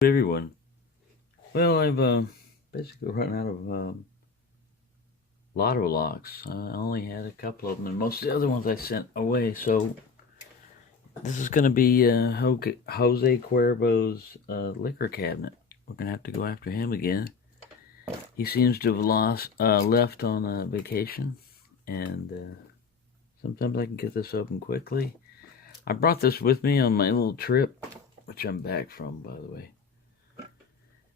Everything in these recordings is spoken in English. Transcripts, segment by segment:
Everyone. Well, I've basically run out of LOTO locks. I only had a couple of them, and most of the other ones I sent away. So this is going to be Jose Cuervo's liquor cabinet. We're going to have to go after him again. He seems to have left on a vacation, and sometimes I can get this open quickly. I brought this with me on my little trip, which I'm back from, by the way.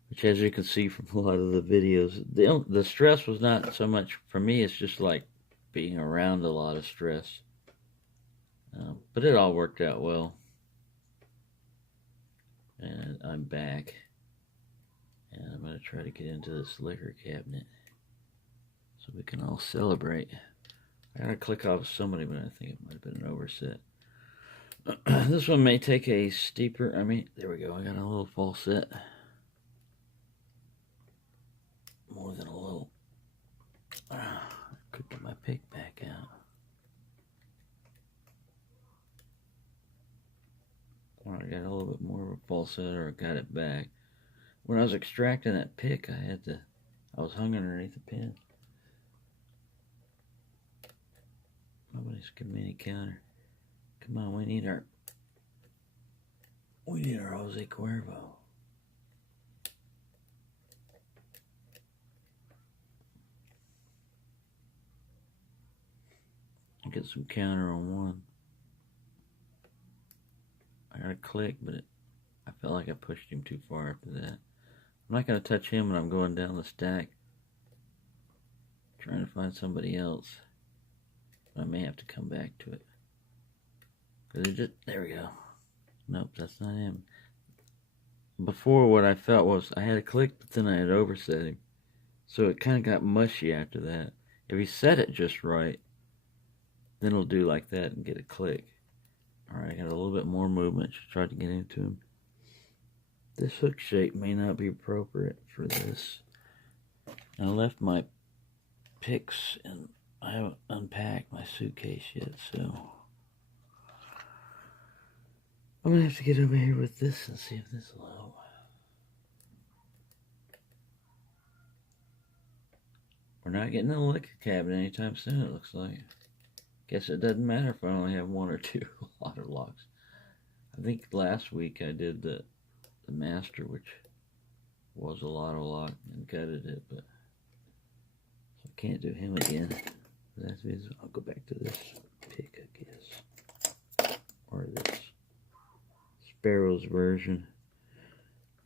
Which, as you can see from a lot of the videos, the stress was not so much for me. It's just like being around a lot of stress. But it all worked out well. And I'm back. And I'm going to try to get into this liquor cabinet so we can all celebrate. I got to click off somebody, but I think it might have been an overset. This one may take a steeper, there we go. I got a little false set. More than a little. I could get my pick back out. Well, I got a little bit more of a falsetto, or I got it back. When I was extracting that pick, I was hung underneath the pin. Nobody's giving me any counter. Come on, we need our Jose Cuervo. Get some counter on one. I got a click, but I felt like I pushed him too far after that. I'm not going to touch him when I'm going down the stack. I'm trying to find somebody else. I may have to come back to it. There we go. Nope, that's not him. Before, what I felt was I had a click, but then I had overset him. So it kind of got mushy after that. If he set it just right, then it'll do like that and get a click. Alright, I got a little bit more movement. Just tried to get into him. This hook shape may not be appropriate for this. I left my picks and I haven't unpacked my suitcase yet, so I'm going to have to get over here with this and see if this will help. We're not getting a liquor cabinet anytime soon, it looks like. Guess it doesn't matter if I only have one or two LOTO locks. I think last week I did the master, which was a LOTO lock, and gutted it, but so I can't do him again. I'll go back to this pick, I guess, or this Sparrow's version.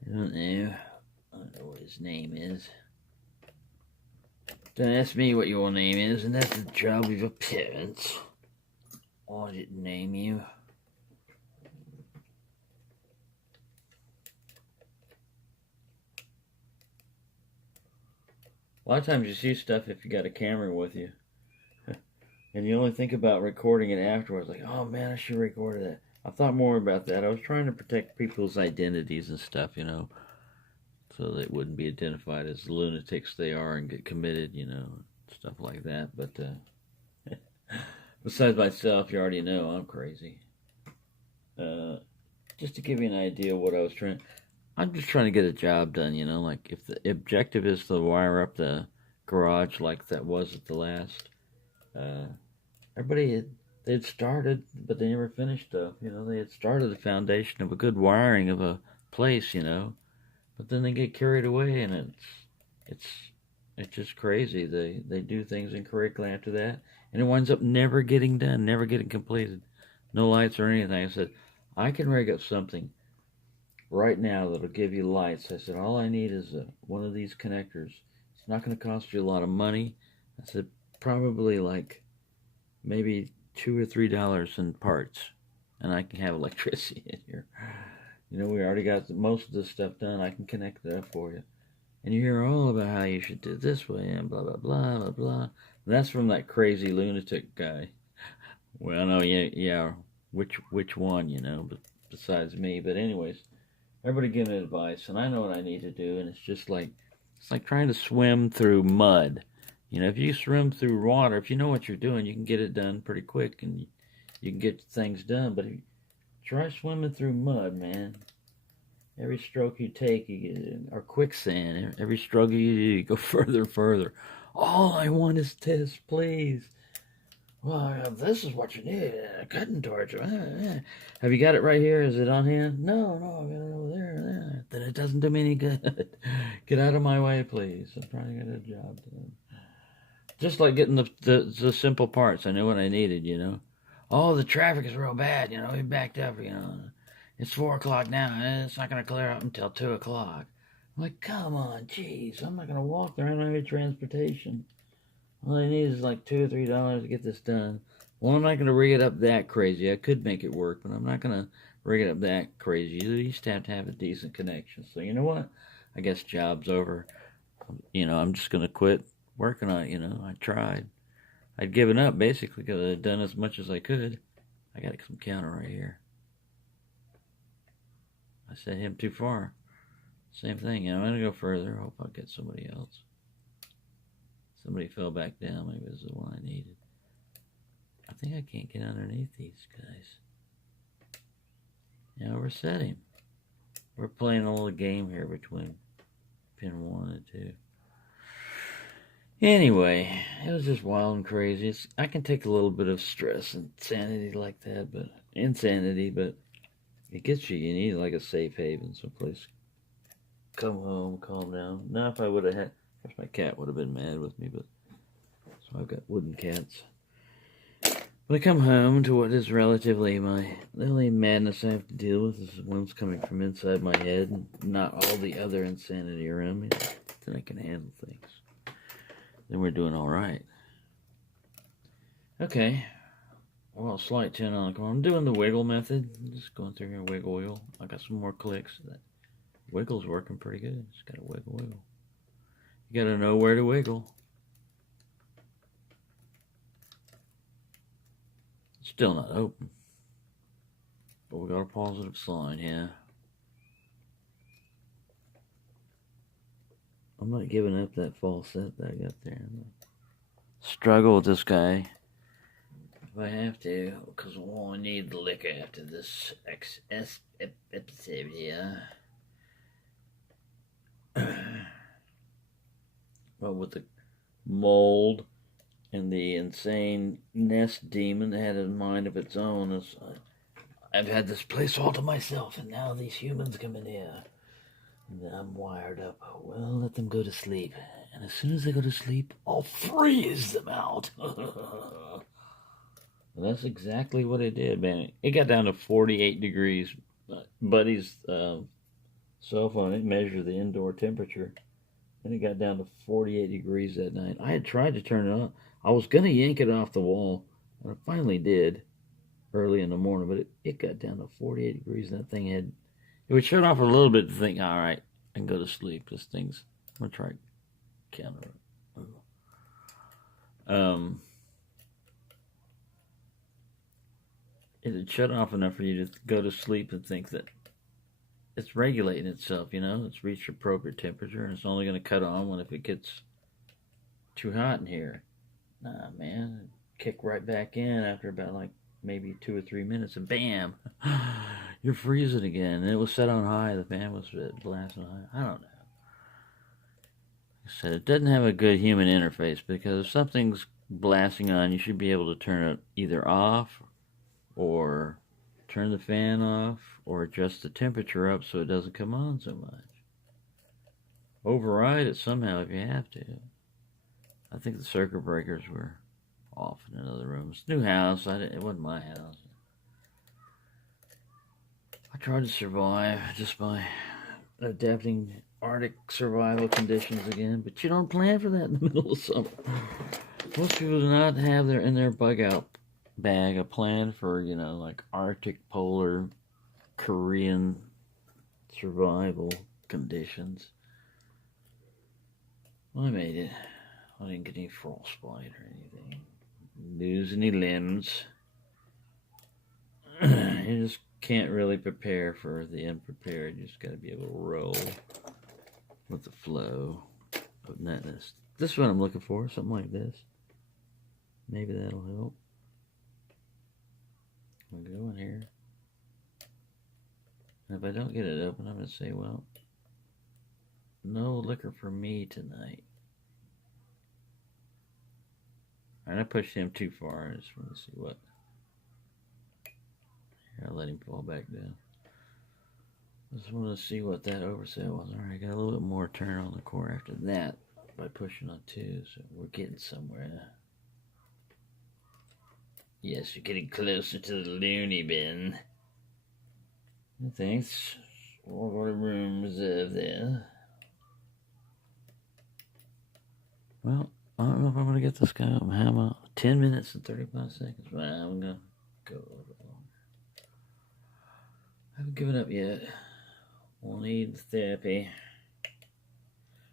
I don't know what his name is. Don't ask me what your name is, and that's the job of your parents. I didn't name you. A lot of times you see stuff if you got a camera with you. And you only think about recording it afterwards. Like, oh man, I should have recorded that. I thought more about that. I was trying to protect people's identities and stuff, so they wouldn't be identified as the lunatics they are and get committed, stuff like that. But besides myself, you already know I'm crazy. Just to give you an idea of what I'm just trying to get a job done, like if the objective is to wire up the garage like that was at the last, they'd started, but they never finished stuff, they had started the foundation of a good wiring of a place, but then they get carried away, and it's just crazy. They do things incorrectly after that, and it winds up never getting done, never getting completed. No lights or anything. I said, I can rig up something right now that'll give you lights. I said, all I need is one of these connectors. It's not going to cost you a lot of money. I said, probably like maybe $2 or $3 in parts, and I can have electricity in here. We already got most of this stuff done. I can connect it up for you. And you hear all about how you should do it this way and blah, blah, blah, blah, blah. And that's from that crazy lunatic guy. Well, no, yeah, which one, but besides me. But anyways, everybody give me advice, and I know what I need to do, and it's like trying to swim through mud. If you swim through water, if you know what you're doing, you can get it done pretty quick, and you can get things done. But if Try swimming through mud, man. Every stroke you take, you get, or quicksand. Every stroke you do, you go further and further. All I want is this, please. Well, this is what you need, a cutting torch. Have you got it right here? Is it on hand? No, no, I got it over there. Then it doesn't do me any good. Get out of my way, please. I'm trying to get a job done. Just like getting the simple parts. I knew what I needed, you know. Oh, the traffic is real bad, you know. We backed up, you know. It's 4 o'clock now, and it's not going to clear up until 2 o'clock. I'm like, come on, jeez. I'm not going to walk there. I don't have any transportation. All I need is like $2 or $3 to get this done. Well, I'm not going to rig it up that crazy. I could make it work, but I'm not going to rig it up that crazy. You at least have to have a decent connection. So you know what? I guess job's over. You know, I'm just going to quit working on it, you know. I tried. I'd given up basically because I'd done as much as I could. I got some counter right here. I sent him too far. Same thing, you know, I'm going to go further. Hope I'll get somebody else. Somebody fell back down. Maybe it was the one I needed. I think I can't get underneath these guys. Yeah, we're setting. We're playing a little game here between pin 1 and 2. Anyway, it was just wild and crazy. I can take a little bit of stress and insanity like that, but it gets you. You need like a safe haven, someplace. Come home, calm down. Now, if I would have had, of course, my cat would have been mad with me, but so I've got wooden cats. When I come home to what is relatively my the only madness I have to deal with is one's coming from inside my head, and not all the other insanity around me. Then I can handle things. Then we're doing all right. Okay. Well, slight 10 on the corner. I'm doing the wiggle method. I'm just going through here, wiggle. I got some more clicks. That wiggle's working pretty good. Just gotta wiggle. You gotta know where to wiggle. Still not open. But we got a positive sign here. I'm not giving up that false set that I got there. I'm gonna struggle with this guy if I have to, because I need the liquor after this episode here. But with the mold and the insane nest demon that had a mind of its own, I've had this place all to myself, and now these humans come in here. And I'm wired up. Well, let them go to sleep. And as soon as they go to sleep, I'll freeze them out. Well, that's exactly what it did, man. It got down to 48 degrees. Buddy's cell phone, it measured the indoor temperature. And it got down to 48 degrees that night. I had tried to turn it on. I was going to yank it off the wall. And I finally did early in the morning. But it got down to 48 degrees. And that thing had... It would shut off a little bit to think, all right, I can go to sleep. This thing's... I'm going to try counter it. It had shut off enough for you to go to sleep and think that it's regulating itself, you know? It's reached appropriate temperature, and it's only going to cut on if it gets too hot in here. Nah, man. Kick right back in after about, like, maybe 2 or 3 minutes, and bam! You're freezing again. And it was set on high. The fan was blasting high. I don't know. Like I said, it doesn't have a good human interface, because if something's blasting on, you should be able to turn it either off or turn the fan off or adjust the temperature up so it doesn't come on so much. Override it somehow if you have to. I think the circuit breakers were off in another room. It's a new house. It wasn't my house. I tried to survive just by adapting Arctic survival conditions again, but you don't plan for that in the middle of summer. Most people do not have in their bug out bag a plan for, you know, like Arctic, polar, Korean survival conditions. Well, I made it. I didn't get any frostbite or anything. Lose any limbs. You just can't really prepare for the unprepared. You just got to be able to roll with the flow of netness. This is what I'm looking for, something like this. Maybe that'll help. I'll go in here. if I don't get it open, I'm going to say, well, no liquor for me tonight. And I pushed him too far. I just want to see what. Here, I'll let him fall back down. I just want to see what that overset was. Alright, got a little bit more turn on the core after that by pushing on 2, so we're getting somewhere. Yes, you're getting closer to the loony bin. Thanks. All got a room reserved there. Well, I don't know if I'm going to get this guy up. How about 10 minutes and 35 seconds? Well, I'm going to go a little bit longer. I haven't given up yet. We'll need therapy.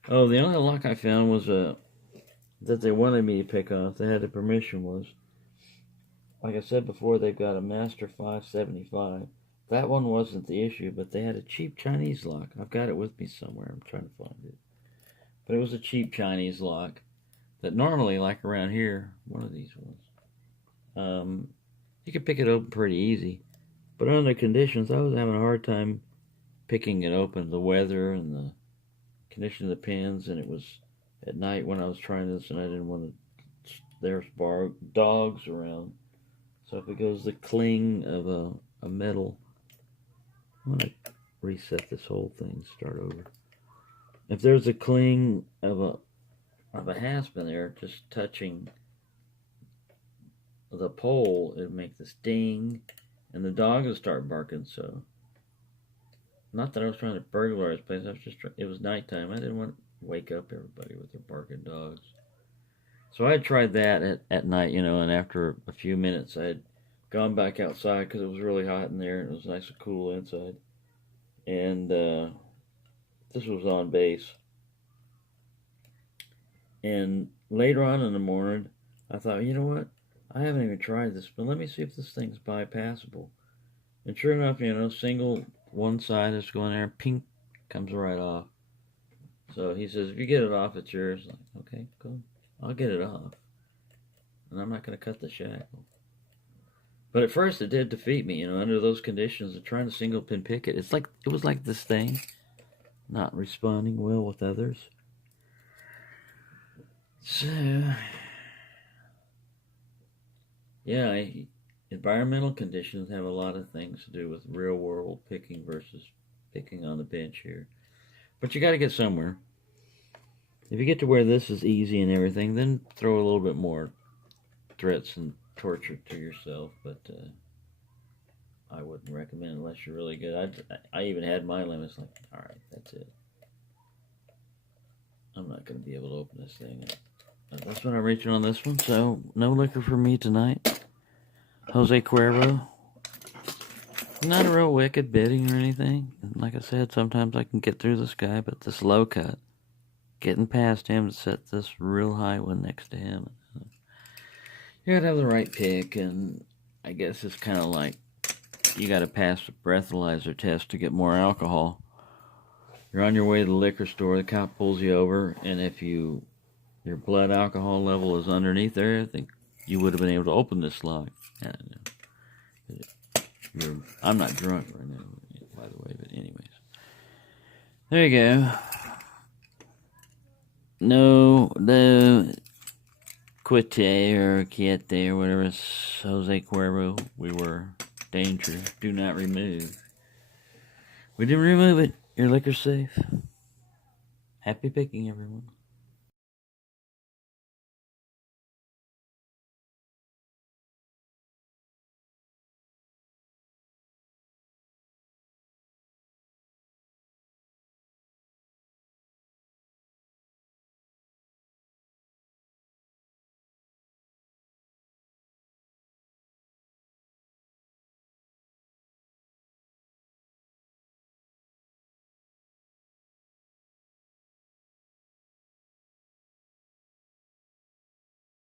Oh, the only lock I found was that they wanted me to pick off. They had the permission was. Like I said before, they've got a Master 575. That one wasn't the issue, but they had a cheap Chinese lock. I've got it with me somewhere. I'm trying to find it. But it was a cheap Chinese lock that normally, like around here, one of these ones, you could pick it open pretty easy. But under conditions, I was having a hard time picking it open. The weather and the condition of the pins, and it was at night when I was trying this, and I didn't want to. There's dogs around. So if it goes the cling of a metal, I'm going to reset this whole thing, start over. If there's a cling of a hasp in there just touching the pole, it'll make this ding, and the dog will start barking. So, not that I was trying to burglarize the place, it was nighttime. I didn't want to wake up everybody with their barking dogs. So I had tried that at night, and after a few minutes I had gone back outside because it was really hot in there and it was nice and cool inside. And this was on base. And later on in the morning, I thought, you know what? I haven't even tried this, but let me see if this thing's bypassable. And sure enough, single one side is going there, pink, comes right off. So he says, if you get it off, it's yours. I'm like, okay, cool. I'll get it off. And I'm not going to cut the shackle. But at first it did defeat me, under those conditions of trying to single pin pick it. It was like this thing not responding well with others. So, yeah, environmental conditions have a lot of things to do with real world picking versus picking on the bench here. But you got to get somewhere. If you get to where this is easy and everything, then throw a little bit more threats and torture to yourself. But I wouldn't recommend it unless you're really good. I even had my limits. Like, all right, that's it. I'm not going to be able to open this thing. That's what I'm reaching on this one. So no liquor for me tonight. Jose Cuervo. Not a real wicked bidding or anything. Like I said, sometimes I can get through this guy, but this low cut, getting past him to set this real high one next to him. You gotta have the right pick, and I guess it's kind of like you gotta pass the breathalyzer test to get more alcohol. You're on your way to the liquor store, the cop pulls you over, and if your blood alcohol level is underneath there, I think you would have been able to open this lock. I don't know. I'm not drunk right now, by the way, but anyways. There you go. No, Quite or Quiete or whatever, it's Jose Cuervo. We were danger. Do not remove. We didn't remove it. Your liquor's safe. Happy picking, everyone.